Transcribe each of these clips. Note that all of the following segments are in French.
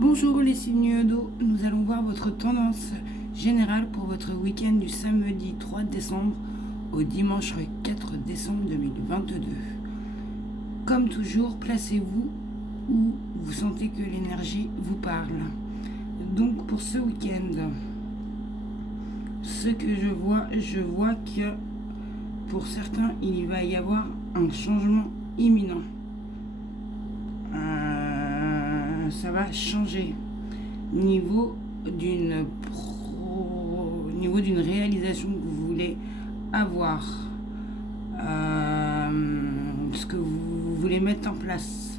Bonjour les signes d'eau, nous allons voir votre tendance générale pour votre week-end du samedi 3 décembre au dimanche 4 décembre 2022. Comme toujours, placez-vous où vous sentez que l'énergie vous parle. Donc pour ce week-end, ce que je vois que pour certains, il va y avoir un changement imminent. Ça va changer niveau d'une réalisation que vous voulez avoir, ce que vous voulez mettre en place,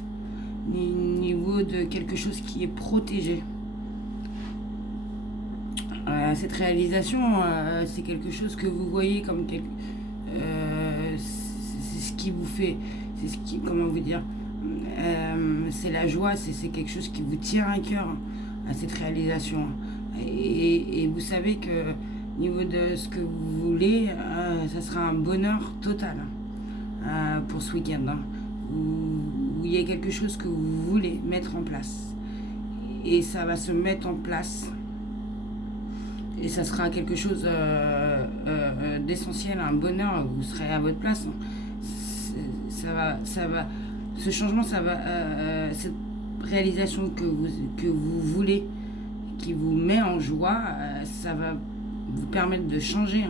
niveau de quelque chose qui est protégé. Cette réalisation, c'est quelque chose que vous voyez comme c'est ce qui vous fait, c'est ce qui, comment vous dire, c'est la joie, c'est quelque chose qui vous tient à cœur, à cette réalisation. Et vous savez que niveau de ce que vous voulez, ça sera un bonheur total pour ce week-end, où il y a quelque chose que vous voulez mettre en place. Et ça va se mettre en place. Et ça sera quelque chose d'essentiel, un bonheur, vous serez à votre place. Ça va, ce changement, cette réalisation que vous voulez, qui vous met en joie, ça va vous permettre de changer.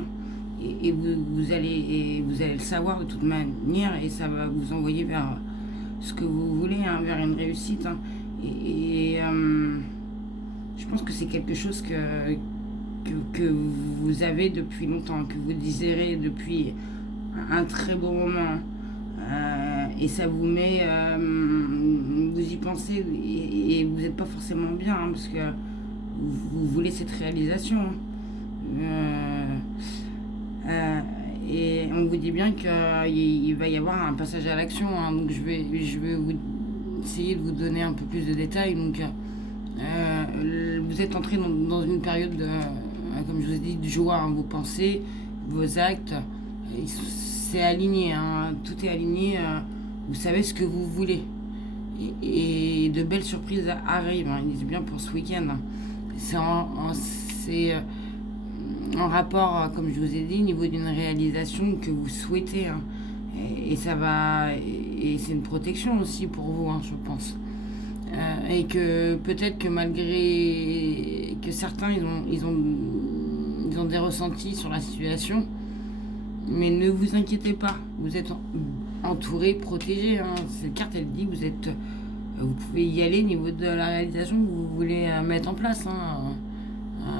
Et vous allez le savoir de toute manière, et ça va vous envoyer vers ce que vous voulez, vers une réussite. Et je pense que c'est quelque chose que vous avez depuis longtemps, que vous désirez depuis un très bon moment. Et ça vous met, vous y pensez et vous n'êtes pas forcément bien, parce que vous voulez cette réalisation. Et on vous dit bien qu'il va y avoir un passage à l'action, donc je vais essayer de vous donner un peu plus de détails. Donc vous êtes entré dans une période comme je vous ai dit, de joie, vos pensées, vos actes, c'est aligné, tout est aligné, vous savez ce que vous voulez. Et de belles surprises arrivent, ils disent bien pour ce week-end. C'est en rapport, comme je vous ai dit, au niveau d'une réalisation que vous souhaitez. Et ça va, et c'est une protection aussi pour vous, je pense. Et que peut-être que malgré que certains ils ont des ressentis sur la situation, mais ne vous inquiétez pas, vous êtes entouré, protégé. Cette carte, elle dit vous pouvez y aller au niveau de la réalisation que vous voulez mettre en place.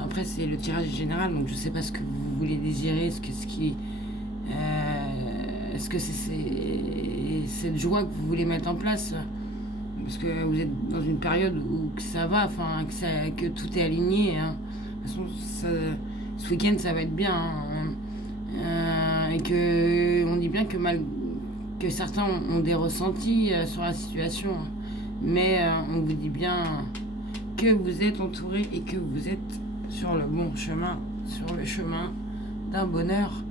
Après, c'est le tirage général, donc je sais pas ce que vous voulez désirer, est-ce que c'est cette joie que vous voulez mettre en place, parce que vous êtes dans une période où que ça va, que tout est aligné. De toute façon, ce week-end, ça va être bien. Et que on dit bien que certains ont des ressentis sur la situation, mais on vous dit bien que vous êtes entouré et que vous êtes sur le bon chemin, sur le chemin d'un bonheur.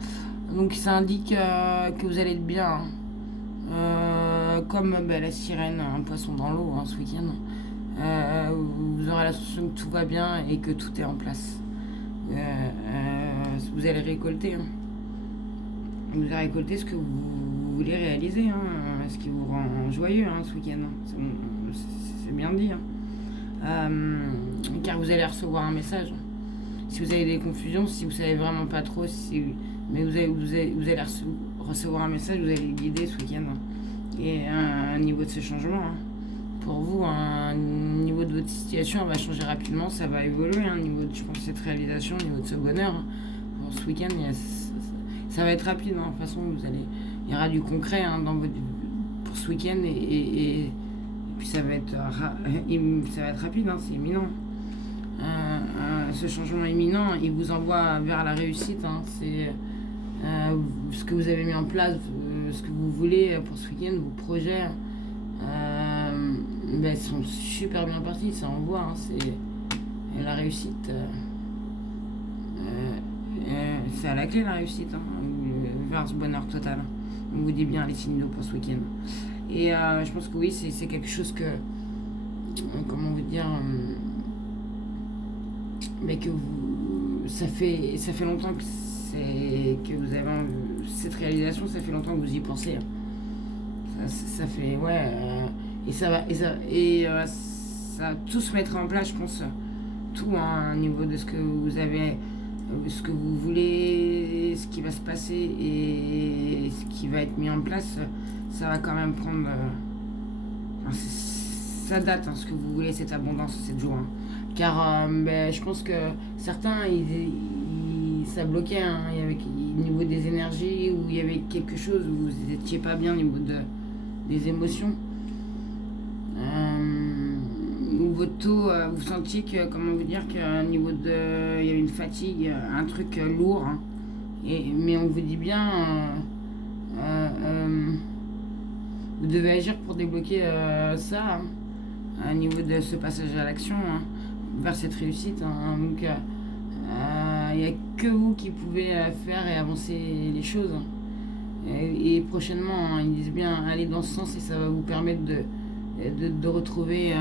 Donc ça indique que vous allez être bien. Comme la sirène, un poisson dans l'eau, ce week-end. Vous aurez la sensation que tout va bien et que tout est en place. Vous allez récolter. Vous allez récolter ce que vous voulez réaliser, ce qui vous rend joyeux ce week-end. C'est bien dit. Car vous allez recevoir un message. Si vous avez des confusions, si vous savez vraiment pas trop, mais vous allez recevoir un message, vous allez le guider ce week-end. Et un niveau de ce changement, pour vous, un niveau de votre situation, elle va changer rapidement, ça va évoluer, niveau de, je pense, cette réalisation, au niveau de ce bonheur. Pour ce week-end, ça va être rapide. De toute façon, il y aura du concret pour ce week-end, et puis ça va être rapide, c'est imminent. Ce changement imminent, il vous envoie vers la réussite. C'est ce que vous avez mis en place, ce que vous voulez pour ce week-end, vos projets, sont super bien partis, ça envoie. C'est la réussite, c'est à la clé, la réussite, vers ce bonheur total. On vous dit bien les signes d'eau pour ce week-end. Et je pense que oui, c'est quelque chose que, comment vous dire, mais que ça fait longtemps que vous avez cette réalisation, ça fait longtemps que vous y pensez, hein. Ça fait, ouais, et ça va tout se mettre en place, je pense, tout, hein, au niveau de ce que vous avez, ce que vous voulez, ce qui va se passer et ce qui va être mis en place, ça va quand même prendre, enfin, ça date, hein, ce que vous voulez, cette abondance, cette joie, hein. Car je pense que certains, ça bloquait, hein, au niveau des énergies, ou il y avait quelque chose où vous n'étiez pas bien au niveau des émotions. Ou votre taux, vous sentiez que, comment vous dire, qu'au niveau il y avait une fatigue, un truc lourd, hein. Mais on vous dit bien, vous devez agir pour débloquer ça, hein, au niveau de ce passage à l'action, hein, vers cette réussite, hein. Donc, il n'y a que vous qui pouvez faire et avancer les choses, hein. Et prochainement, hein, ils disent bien aller dans ce sens et ça va vous permettre de retrouver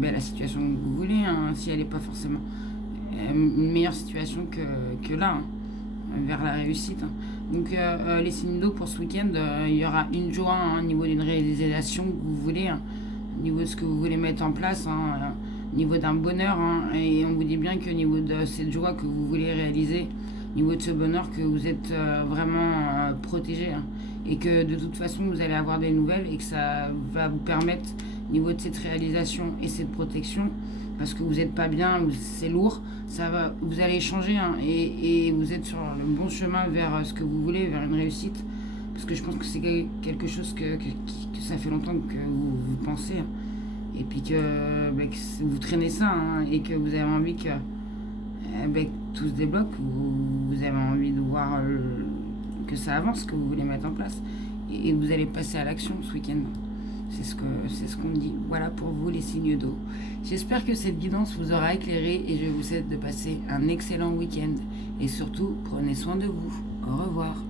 la situation que vous voulez, hein, si elle n'est pas forcément une meilleure situation que là, hein, vers la réussite, hein. Donc les signes d'eau pour ce week-end, il y aura une joie, hein, au niveau d'une réalisation que vous voulez, hein, au niveau de ce que vous voulez mettre en place, hein, au niveau d'un bonheur, hein, et on vous dit bien qu'au niveau de cette joie que vous voulez réaliser, au niveau de ce bonheur, que vous êtes vraiment protégé, hein, et que de toute façon vous allez avoir des nouvelles et que ça va vous permettre, au niveau de cette réalisation et cette protection, parce que vous n'êtes pas bien, c'est lourd, vous allez changer, hein, et vous êtes sur le bon chemin vers ce que vous voulez, vers une réussite, parce que je pense que c'est quelque chose que ça fait longtemps que vous pensez, hein, et puis que vous traînez ça, hein, et que vous avez envie que tout se débloque, vous avez envie de voir que ça avance, que vous voulez mettre en place, et vous allez passer à l'action ce week-end. C'est ce qu'on me dit. Voilà pour vous les signes d'eau. J'espère que cette guidance vous aura éclairé et je vous souhaite de passer un excellent week-end. Et surtout, prenez soin de vous. Au revoir.